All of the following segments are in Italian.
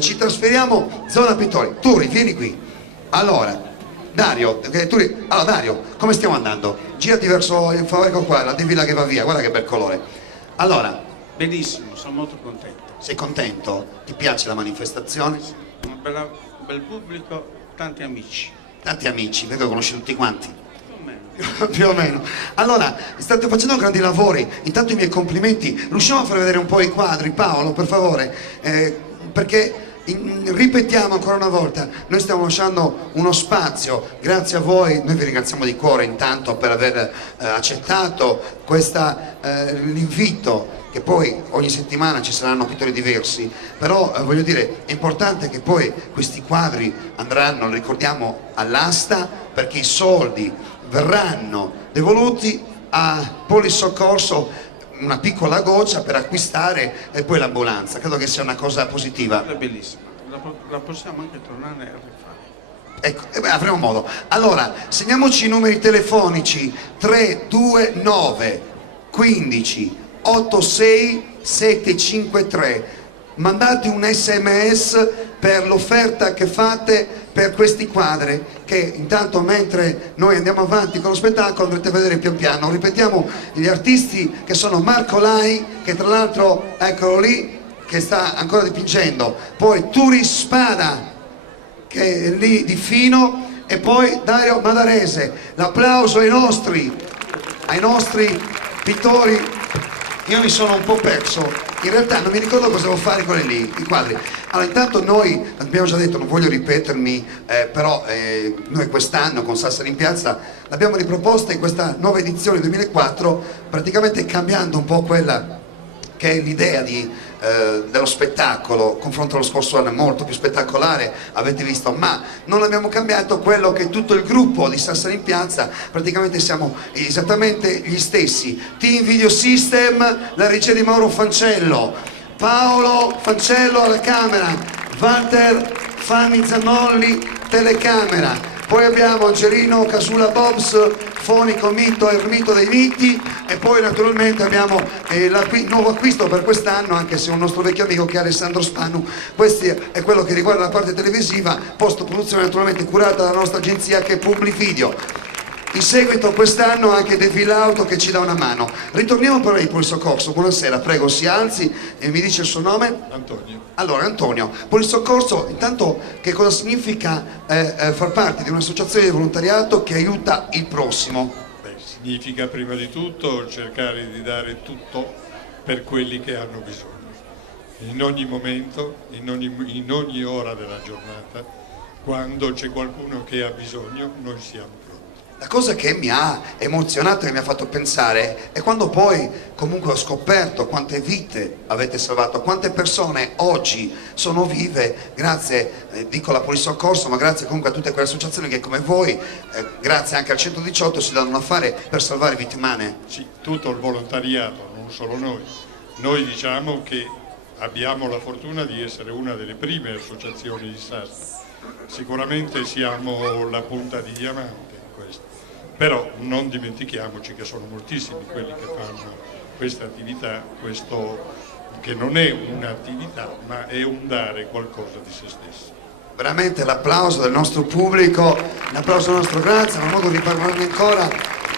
ci trasferiamo zona pittori. Turi, vieni qui. Allora, Dario, allora Dario, come stiamo andando? Girati verso il ecco qua, la devilla che va via, guarda che bel colore. Allora, benissimo, sono molto contento. sei contento? Ti piace la manifestazione? Un bel pubblico, tanti amici. Tanti amici, vedo che conosci tutti quanti. Più o meno. Più o meno. Allora, state facendo grandi lavori, intanto i miei complimenti. Riusciamo a far vedere un po' i quadri, Paolo, per favore? Perché ripetiamo ancora una volta, noi stiamo lasciando uno spazio, grazie a voi, noi vi ringraziamo di cuore intanto per aver accettato l'invito, che poi ogni settimana ci saranno pittori diversi, però voglio dire, è importante che poi questi quadri andranno, lo ricordiamo, all'asta, perché i soldi verranno devoluti a Polisoccorso, una piccola goccia per acquistare e poi l'ambulanza. Credo che sia una cosa positiva. È bellissima, la possiamo anche tornare a rifare. Ecco, avremo modo. Allora, segniamoci i numeri telefonici: 329 15 86 753. Mandate un SMS per l'offerta che fate per questi quadri, che intanto mentre noi andiamo avanti con lo spettacolo andrete a vedere pian piano. Ripetiamo gli artisti, che sono Marco Lai, che tra l'altro eccolo lì, che sta ancora dipingendo, poi Turi Spada, che è lì di Fino, e poi Dario Madarese. L'applauso ai nostri pittori. Io mi sono un po' perso, in realtà non mi ricordo cosa devo fare con lì, i quadri. Allora, intanto noi, abbiamo già detto, non voglio ripetermi, però noi quest'anno con Sassari in Piazza l'abbiamo riproposta in questa nuova edizione 2004, praticamente cambiando un po' quella che è l'idea dello spettacolo, confronto allo scorso anno, è molto più spettacolare, avete visto, ma non abbiamo cambiato quello che tutto il gruppo di Sassari in Piazza, praticamente siamo esattamente gli stessi. Team Video System, la regia di Mauro Fancello, Paolo Fancello alla camera, Walter Fanni Zannolli telecamera, poi abbiamo Angelino Casula Bobs, fonico, mito, ermito dei miti, e poi naturalmente abbiamo il nuovo acquisto per quest'anno, anche se è un nostro vecchio amico, che è Alessandro Spanu. Questo è quello che riguarda la parte televisiva, post produzione naturalmente curata dalla nostra agenzia che è Publivideo. In seguito quest'anno anche Devilla Auto che ci dà una mano. Ritorniamo però ai Polisoccorso. Buonasera, prego si alzi e mi dice il suo nome? Antonio. Allora Antonio, Polisoccorso, intanto che cosa significa far parte di un'associazione di volontariato che aiuta il prossimo? Beh, significa prima di tutto cercare di dare tutto per quelli che hanno bisogno, in ogni momento, in ogni ora della giornata. Quando c'è qualcuno che ha bisogno, noi siamo pronti. La cosa che mi ha emozionato e mi ha fatto pensare è quando poi comunque ho scoperto quante vite avete salvato, quante persone oggi sono vive grazie, dico alla Polisoccorso, ma grazie comunque a tutte quelle associazioni che come voi, grazie anche al 118, si danno a fare per salvare vite umane. Sì, tutto il volontariato, non solo noi. Noi diciamo che abbiamo la fortuna di essere una delle prime associazioni di Sassari. Sicuramente siamo la punta di diamante. Però non dimentichiamoci che sono moltissimi quelli che fanno questa attività, questo che non è un'attività ma è un dare qualcosa di se stesso. Veramente l'applauso del nostro pubblico, l'applauso del nostro grazie, non ho modo di parlarne ancora.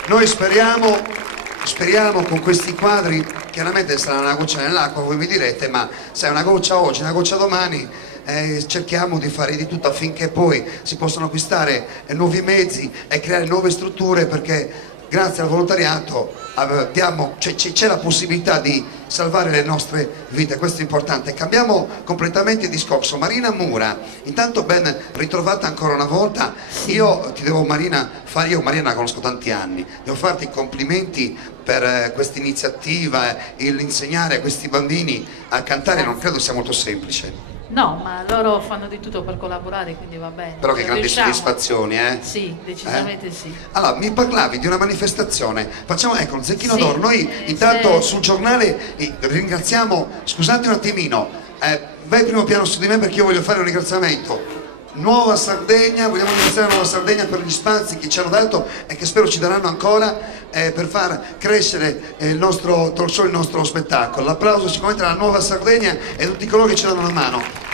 Noi speriamo con questi quadri, chiaramente sarà una goccia nell'acqua, voi mi direte, ma se è una goccia oggi, una goccia domani, cerchiamo di fare di tutto affinché poi si possano acquistare nuovi mezzi e creare nuove strutture, perché grazie al volontariato c'è la possibilità di salvare le nostre vite, questo è importante. Cambiamo completamente il discorso. Marina Mura, intanto ben ritrovata ancora una volta. Io ti devo, Marina la conosco tanti anni, devo farti i complimenti per questa iniziativa, l'insegnare a questi bambini a cantare non credo sia molto semplice. No, ma loro fanno di tutto per collaborare, quindi va bene. Però che grandi soddisfazioni, eh? Sì, decisamente sì. Allora, mi parlavi di una manifestazione, facciamo, ecco, il Zecchino Sì, d'Oro, noi intanto sul giornale ringraziamo, scusate un attimino, vai primo piano su di me perché io voglio fare un ringraziamento. Nuova Sardegna, vogliamo ringraziare Nuova Sardegna per gli spazi che ci hanno dato e che spero ci daranno ancora per far crescere il nostro talk show, il nostro spettacolo. L'applauso sicuramente alla Nuova Sardegna e a tutti coloro che ci danno una mano.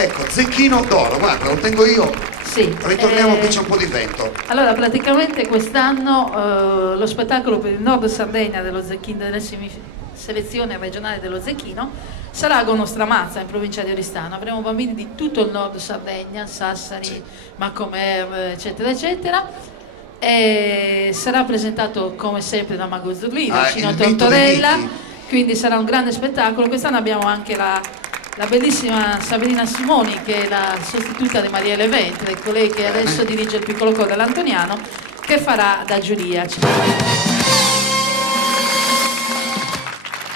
Ecco, Zecchino d'oro, guarda, lo tengo io. Sì. Ritorniamo qui, c'è un po' di vento. Allora, praticamente quest'anno lo spettacolo per il Nord Sardegna della selezione regionale dello Zecchino sarà a Gono-Stramazza, in provincia di Oristano. Avremo bambini di tutto il Nord Sardegna, Sassari, Sì. Macomer, eccetera, eccetera. E sarà presentato come sempre da Mago Zurlino, Cino il mito dei Tortorella, miti. quindi sarà un grande spettacolo. Quest'anno abbiamo anche la bellissima Sabrina Simoni, che è la sostituta di Maria Leventre, colei che adesso dirige il piccolo coro dell'Antoniano, che farà da giuria.